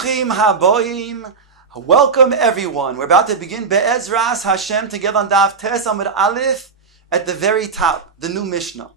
Bruchim haboim. Welcome everyone. We're about to begin Be'ezras Hashem together on Daf Tes Amud Aleph at the very top, the new Mishnah.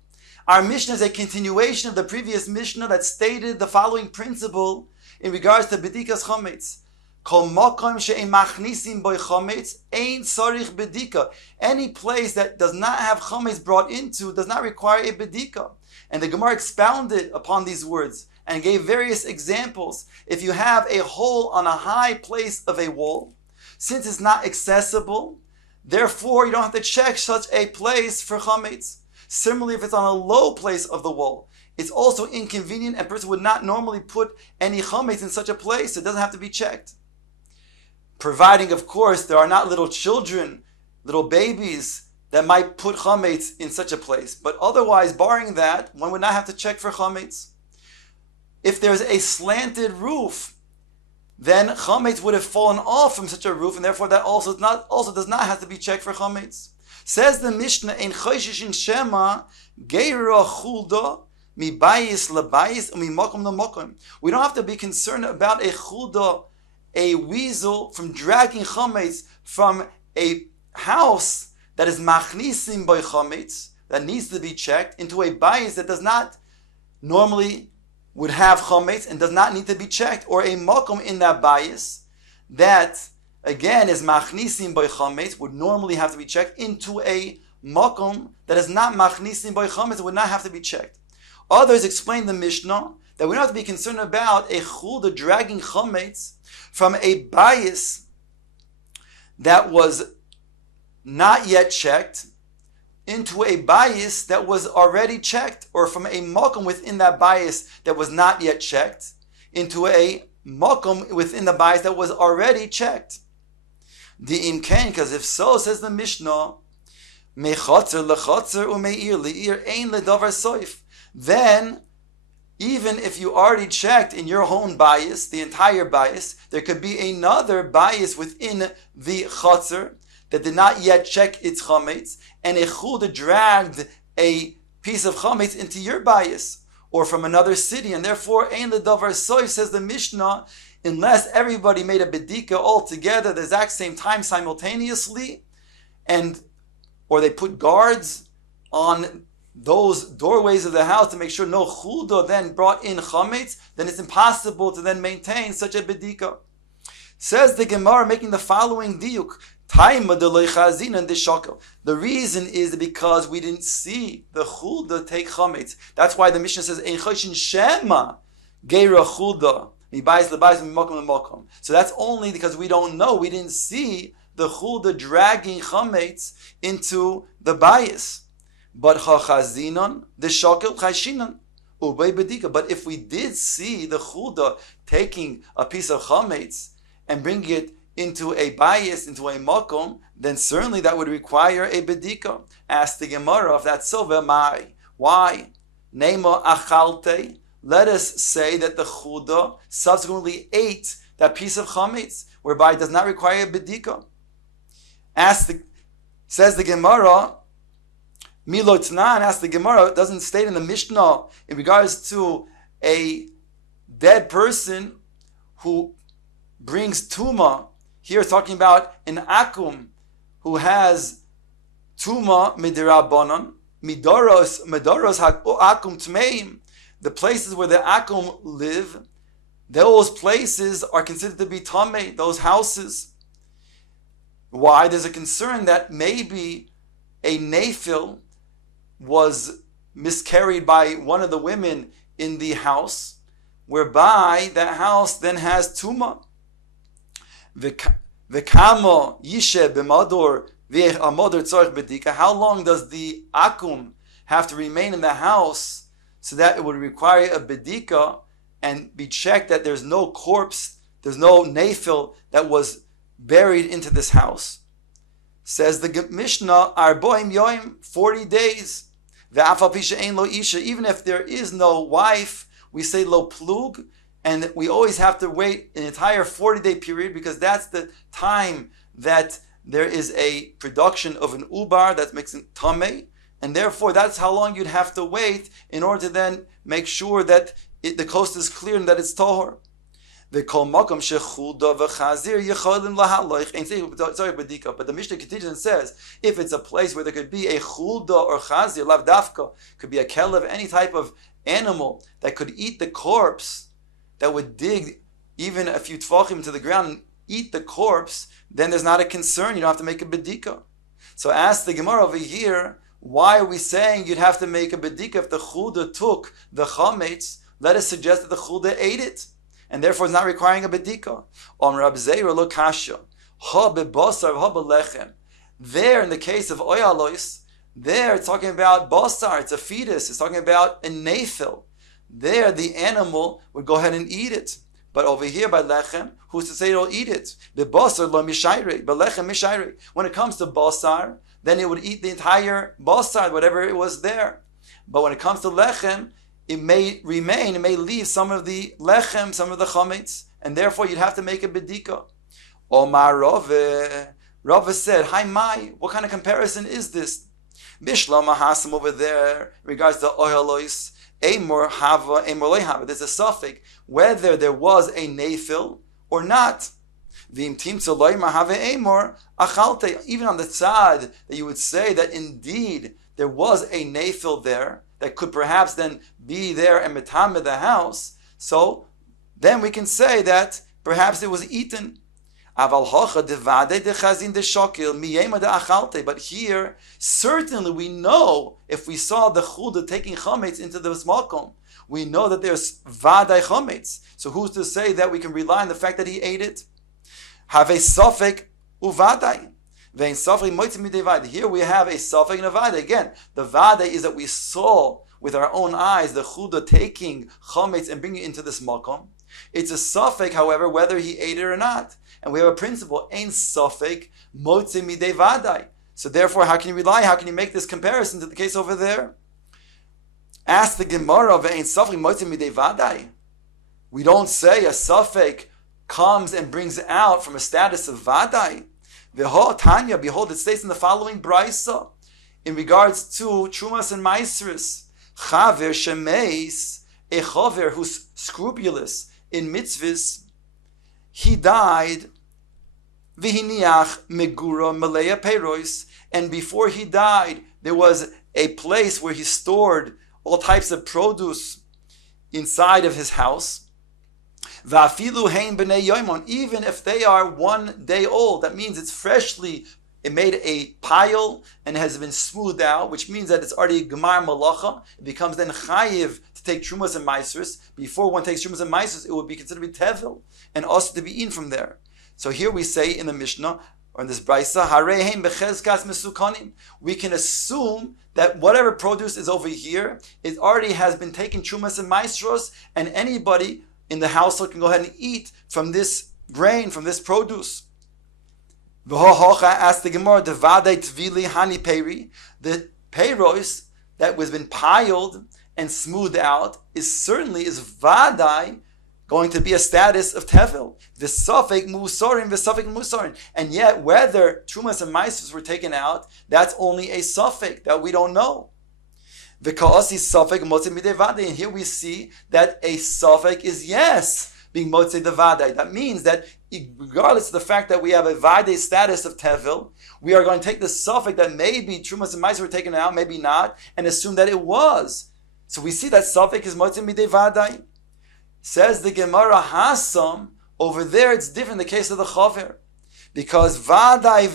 Our Mishnah is a continuation of the previous Mishnah that stated the following principle in regards to Bedikas Chometz. Kol makom she'ein machnisim boi chometz ein tzarich bedika. Any place that does not have chometz brought into does not require a bedika. And the Gemara expounded upon these words and gave various examples. If you have a hole on a high place of a wall, since it's not accessible, therefore you don't have to check such a place for chometz. Similarly, if it's on a low place of the wall, it's also inconvenient and a person would not normally put any chometz in such a place. It doesn't have to be checked. Providing, of course, there are not little children, little babies that might put chometz in such a place. But otherwise, barring that, one would not have to check for chometz. If there's a slanted roof, then chometz would have fallen off from such a roof, and therefore that also does not have to be checked for chometz. Says the Mishnah, "Ein choishishin shema geira chulda mi bayis labayis umi makom lamakom." We don't have to be concerned about a chulda, a weasel, from dragging chometz from a house that is machnisim by chometz, that needs to be checked, into a bayis that does not normally would have chometz and does not need to be checked, or a makom in that bayis that again is machnisim by chometz, would normally have to be checked, into a makom that is not machnisim by chometz, would not have to be checked. Others explain the Mishnah that we don't have to be concerned about a chulda dragging chometz from a bayis that was not yet checked into a bayis that was already checked, or from a makom within that bayis that was not yet checked into a makom within the bayis that was already checked. Di'im ken, because if so, says the Mishnah, mechotzer lechotzer umeir leir ein ledavar soif. Then, even if you already checked in your own bayis, the entire bayis, there could be another bayis within the chotzer that did not yet check its chometz, and a chulda dragged a piece of chometz into your bayis, or from another city, and therefore ein ledavar soif, says the Mishnah, unless everybody made a bedika all together at the exact same time simultaneously, or they put guards on those doorways of the house to make sure no chulda then brought in chometz, then it's impossible to then maintain such a bedika. Says the Gemara, making the following diuk: the reason is because we didn't see the chulda take chometz. That's why the Mishnah says ein choshin shema geira chulda. So that's only because we don't know, we didn't see the chulda dragging chometz into the bayis. But chachazinon the shakel chayshinon ubay bedika. But if we did see the chulda taking a piece of chometz and bringing it into a bayis, into a makom, then certainly that would require a bedika. Ask the Gemara, if that's so, why? Nema achalte. Let us say that the chulda subsequently ate that piece of chametz, whereby it does not require a bedika. Says the Gemara, Milo Tnan, asks the Gemara, it doesn't state in the Mishnah in regards to a dead person who brings tuma. Here it's talking about an akum who has tuma midirabanan, midoros akum tmeim. The places where the akum live, those places are considered to be tamei, those houses. Why? There's a concern that maybe a nafil was miscarried by one of the women in the house, whereby that house then has tuma. V'kamo yishe b'mador v'amodor tzorich bedika. How long does the akum have to remain in the house so that it would require a bedika and be checked that there's no corpse, there's no nafil that was buried into this house? Says the Mishnah, Arboim Yoim, 40 days. Ve'afal pisha ein lo isha. Even if there is no wife, we say lo plug, and we always have to wait an entire 40-day period, because that's the time that there is a production of an ubar that's mixing tamei, and therefore that's how long you'd have to wait in order to then make sure that the coast is clear and that it's tahor. But the Mishnah continues and says, if it's a place where there could be a chulda or chazir, lav dafka, could be a kelev, any type of animal that could eat the corpse, that would dig even a few tvachim into the ground and eat the corpse, then there's not a concern. You don't have to make a bedika. So ask the Gemara over here, why are we saying you'd have to make a bedika if the chulda took the chametz? Let us suggest that the chulda ate it, and therefore it's not requiring a bedika. There, in the case of oyalois, there it's talking about basar, it's a fetus, it's talking about a nephil. There the animal would go ahead and eat it. But over here by lechem, who's to say it'll eat it? The basar lo mishayre, but lechem mishayre. When it comes to basar, then it would eat the entire basar, whatever it was there. But when it comes to lechem, it may remain, it may leave some of the lechem, some of the chametz, and therefore you'd have to make a bedika. Omar Rava said, "Hi Mai, what kind of comparison is this?" Bishlam Mahasam over there, in regards to oyalois, Amor Hava, Amor Lehava. There's a suffix whether there was a nephil or not. Even on the tzad that you would say that indeed there was a nephil there that could perhaps then be there and metame the house, so then we can say that perhaps it was eaten. But here, certainly we know, if we saw the chulda taking chametz into the makom, we know that there's vaday chametz. So who's to say that we can rely on the fact that he ate it? Have a suffix uvaday. Here we have a suffix and a vaday. Again, the vaday is that we saw with our own eyes the chulda taking chametz and bringing it into this makom. It's a suffix, however, whether he ate it or not. And we have a principle, ein suffix motzi midei vadai. So therefore, how can you rely? How can you make this comparison to the case over there? Ask the Gemara of ein suffix motzi midei vadai. We don't say a suffix comes and brings out from a status of vadai. V'ho Tanya, behold, it states in the following brisa in regards to trumas and maisris. Chaver shemeis, a chaver who's scrupulous in mitzvahs, he died, v'hiniach megura malaya peiros, and before he died, there was a place where he stored all types of produce inside of his house. Va'afilu hein b'nei yoimon, even if they are 1 day old, that means it's freshly, it made a pile and has been smoothed out, which means that it's already gemar malacha. It becomes then chayiv to take trumas and maisros. Before one takes trumas and maisros, it would be considered to be tevil and also to be eaten from there. So here we say in the Mishnah, or in this brisa, harehem bechezkas mesukanim. We can assume that whatever produce is over here, it already has been taken trumas and maisros, and anybody in the household can go ahead and eat from this grain, from this produce. Asked the Gemara, the vadei tvili hani peri, the peiros that was been piled and smoothed out is vadai going to be a status of tevil. The suffix musarin, the suffix musarin, and yet whether trumas and maisros were taken out, that's only a suffix that we don't know. The kaasi suffix motzi midei vadai, and here we see that a suffix is yes being motzi the vadai. That means that regardless of the fact that we have a vadai status of tevil, we are going to take the suffix that maybe trumas and maisros were taken out, maybe not, and assume that it was. So we see that suffix is motzi midei vadai. Says the Gemara Hasam, over there it's different in the case of the chaver. Because vadai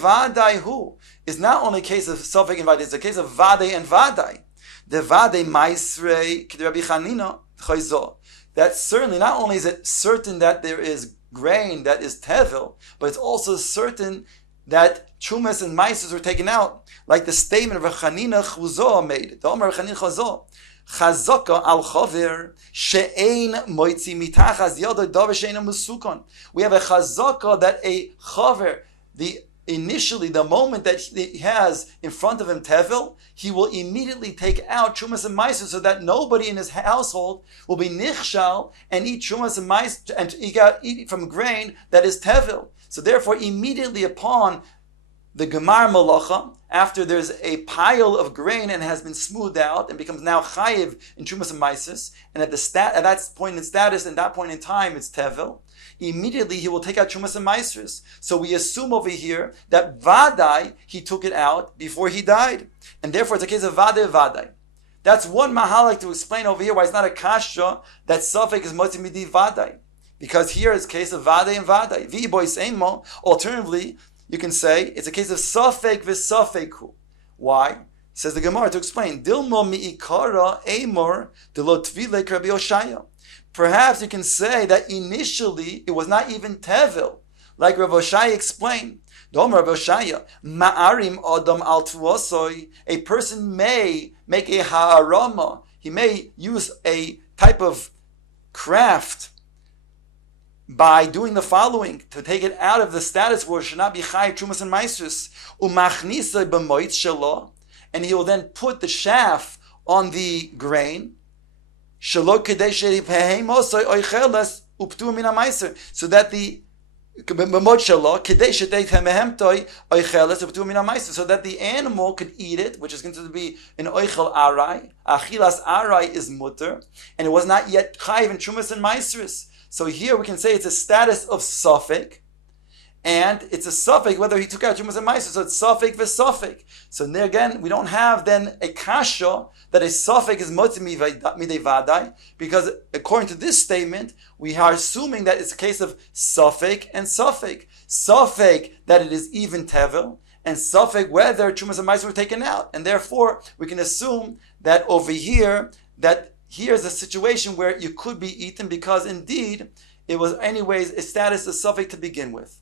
hu is not only a case of suffix and vadai, it's a case of vadai and vadai. The vadai maisrei k'Rabbi Chanina chayzo. That certainly, not only is it certain that there is grain that is tevil, but it's also certain that trumas and maisros were taken out, like the statement of Chanina Chuzo made. The Omer Chanina Chuzo, Chazaka al chaver she'ein moitzi mitachas yado davar she'ein musukon. We have a chazaka that a chaver, initially, the moment that he has in front of him tevil, he will immediately take out trumas and maisros so that nobody in his household will be nichshal and eat trumas and maisros and eat from grain that is tevil. So therefore, immediately upon the gemar malacha, after there's a pile of grain and has been smoothed out and becomes now chayiv in trumas and maisros, and at that point in status, and that point in time, it's tevil. immediately he will take out Trumas and Maasros. So we assume over here that Vadai, he took it out before he died. And therefore it's a case of Vadai. That's one mahalak to explain over here why it's not a kasha that Safek is Motzi Midi Vadai. Because here it's a case of Vadai and Vadai. Alternatively, you can say it's a case of Safek v'Safeku. Why? Says the Gemara to explain. Dilmo mi'ikara amor delo tvilek Rabbi Oshaya. Perhaps you can say that initially it was not even Tevil, like Rabbi Oshaya explained. Dom Rabbi Oshaya, ma'arim adam al tuosoi. A person may make a ha'arama. He may use a type of craft by doing the following to take it out of the status where it should not be chayiv trumas and maasros. Umachnisa b'moitz shelo, and he will then put the shaft on the grain. Shelo kedei sheipehei mosoi oicheles uptu min ha'maiser, so that the so that the animal could eat it, which is considered to be an oichel arai. Achilas arai is mutter, and it was not yet chayiv in trumas and maasros. So here we can say it's a status of suffix, and it's a suffix whether he took out trumas and maasros. So it's suffix v'suffix. So there again, we don't have then a kasha that a suffix is motzi midei vadai, because according to this statement, we are assuming that it's a case of suffix and suffix. Suffix that it is even tevel, and suffix whether trumas and maasros were taken out. And therefore, we can assume that over here, that here's a situation where you could be eaten because indeed, it was anyways a status of suffix to begin with.